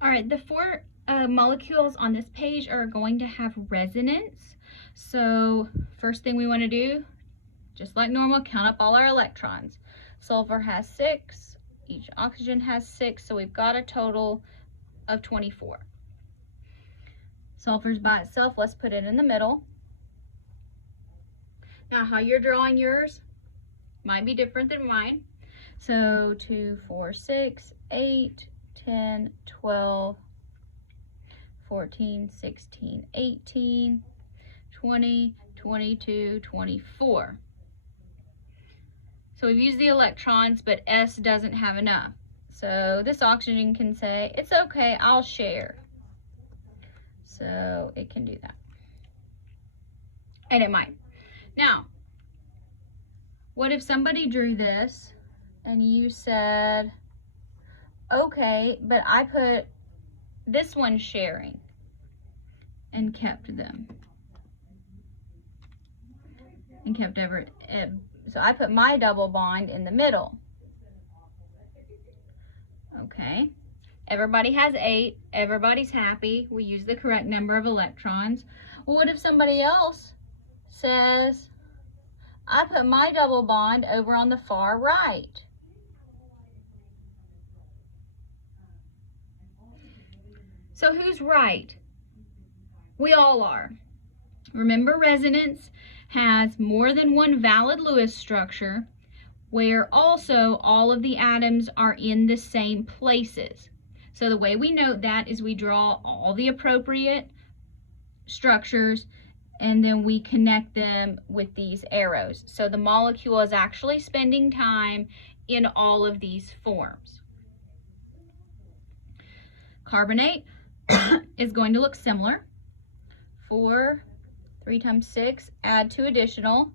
All right, the four molecules on this page are going to have resonance. So first thing we want to do, just like normal, count up all our electrons. Sulfur has 6, each oxygen has 6, so we've got a total of 24. Sulfur's by itself, let's put it in the middle. Now how you're drawing yours might be different than mine. So 2, 4, 6, 8, 10, 12, 14, 16, 18, 20, 22, 24. So we've used the electrons, but S doesn't have enough. So this oxygen can say, it's okay, I'll share. So it can do that. And it might. Now, what if somebody drew this and you said, okay, but I put this one sharing and kept them. And kept so I put my double bond in the middle. Okay, everybody has 8, everybody's happy, we use the correct number of electrons. Well, what if somebody else says, I put my double bond over on the far right? So who's right? We all are. Remember, resonance has more than one valid Lewis structure, where also all of the atoms are in the same places. So the way we note that is we draw all the appropriate structures and then we connect them with these arrows. So the molecule is actually spending time in all of these forms. Carbonate is going to look similar. 4, 3 times 6, add 2 additional,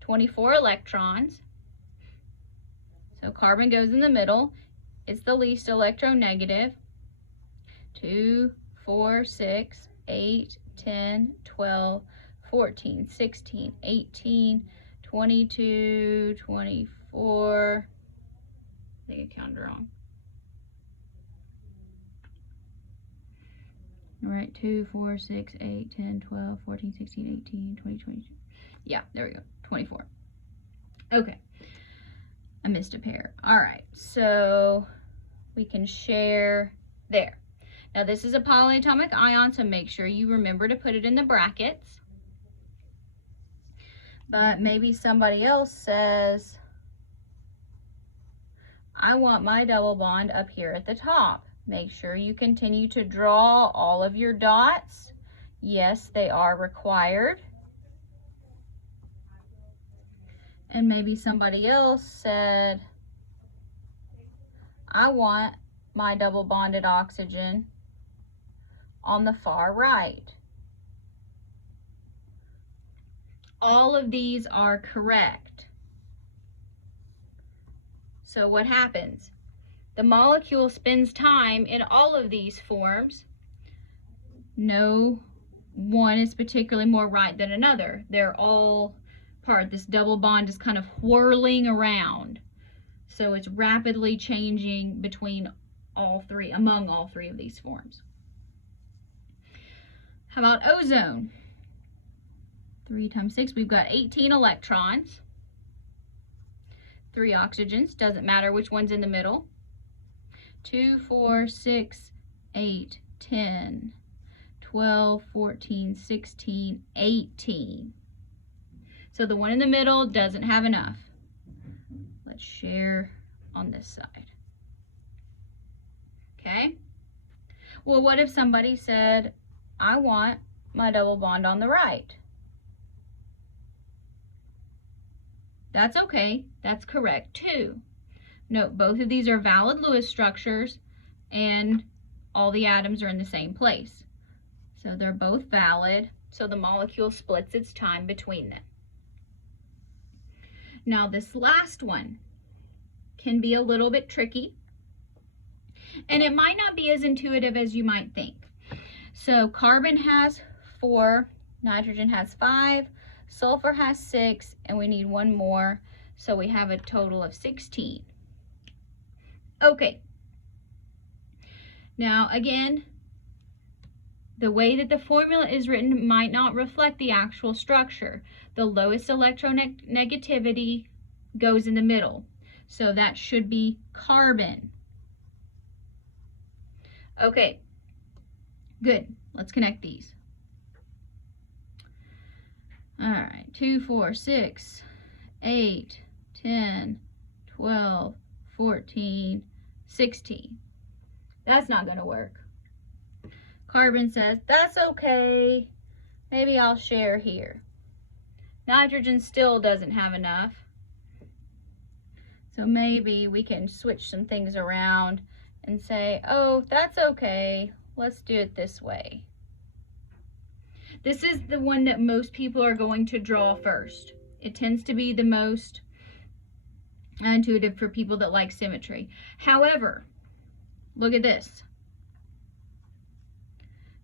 24 electrons. So carbon goes in the middle. It's the least electronegative. 2, 4, 6, 8, 10, 12, 14, 16, 18, 22, 24. I think I counted wrong. All right, 2, 4, 6, 8, 10, 12, 14, 16, 18, 20, 22. Yeah, there we go, 24. Okay, I missed a pair. All right, so we can share there. Now this is a polyatomic ion, so make sure you remember to put it in the brackets. But maybe somebody else says, I want my double bond up here at the top. Make sure you continue to draw all of your dots. Yes, they are required. And maybe somebody else said, I want my double bonded oxygen on the far right. All of these are correct. So what happens? The molecule spends time in all of these forms. No one is particularly more right than another. They're all part. This double bond is kind of whirling around. So it's rapidly changing between among all three of these forms. How about ozone? 3 times 6, we've got 18 electrons. 3 oxygens, doesn't matter which one's in the middle. 2, 4, 6, 8, 10, 12, 14, 16, 18. So the one in the middle doesn't have enough. Let's share on this side. Okay? Well, what if somebody said, I want my double bond on the right? That's okay. That's correct too. Note, both of these are valid Lewis structures and all the atoms are in the same place. So they're both valid. So the molecule splits its time between them. Now this last one can be a little bit tricky and it might not be as intuitive as you might think. So carbon has 4, nitrogen has 5, sulfur has 6, and we need one more. So we have a total of 16. Okay. Now, again, the way that the formula is written might not reflect the actual structure. The lowest electronegativity goes in the middle. So that should be carbon. Okay, good. Let's connect these. All right, 2, 4, 6, 8, 10, 12, 14, 16. That's not going to work. Carbon says, that's okay. Maybe I'll share here. Nitrogen still doesn't have enough. So maybe we can switch some things around and say, oh, that's okay. Let's do it this way. This is the one that most people are going to draw first. It tends to be the most intuitive for people that like symmetry. However, look at this.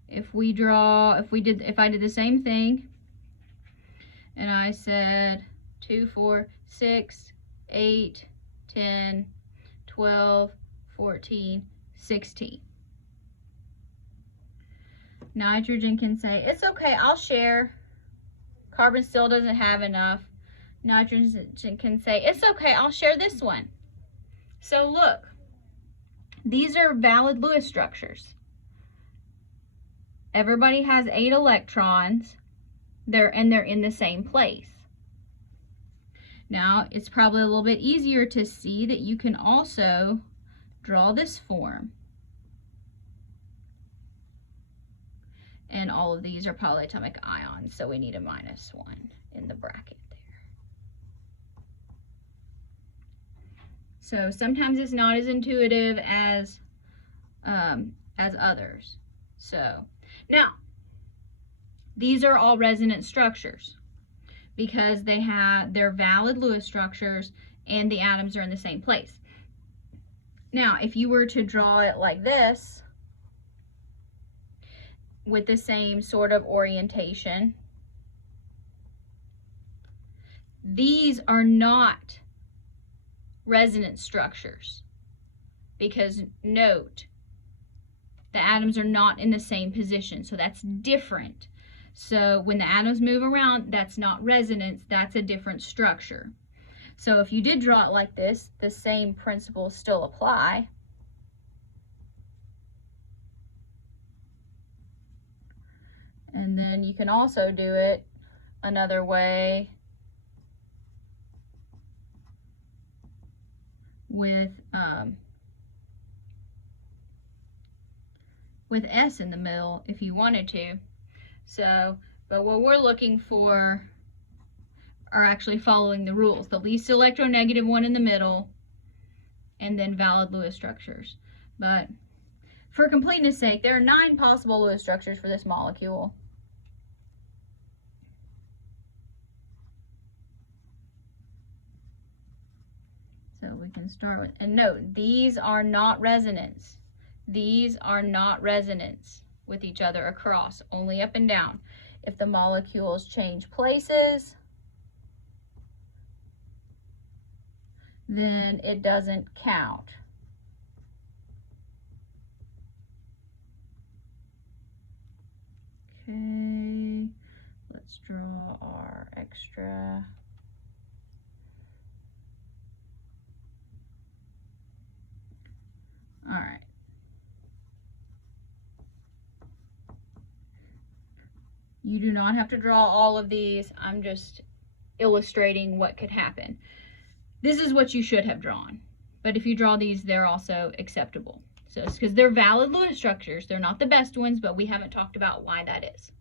If I did the same thing and I said 2, 4, 6, 8, 10, 12, 14, 16. Nitrogen can say, it's okay, I'll share. Carbon still doesn't have enough. Nitrogen can say, it's okay, I'll share this one. So look, these are valid Lewis structures. Everybody has 8 electrons. They're in the same place. Now, it's probably a little bit easier to see that you can also draw this form. And all of these are polyatomic ions, so we need a -1 in the bracket there. So sometimes it's not as intuitive as others. So now, these are all resonance structures because they're valid Lewis structures and the atoms are in the same place. Now, if you were to draw it like this, with the same sort of orientation, these are not resonance structures because note, the atoms are not in the same position, so that's different. So when the atoms move around, that's not resonance, that's a different structure. So if you did draw it like this, the same principles still apply. And then you can also do it another way with S in the middle if you wanted to. So, but what we're looking for are actually following the rules. The least electronegative one in the middle, and then valid Lewis structures. But for completeness sake, there are 9 possible Lewis structures for this molecule. So we can start with, and note, these are not resonance. These are not resonance with each other across, only up and down. If the molecules change places, then it doesn't count. Okay, let's draw our extra. All right. You do not have to draw all of these. I'm just illustrating what could happen. This is what you should have drawn. But if you draw these, they're also acceptable. So it's because they're valid Lewis structures. They're not the best ones, but we haven't talked about why that is.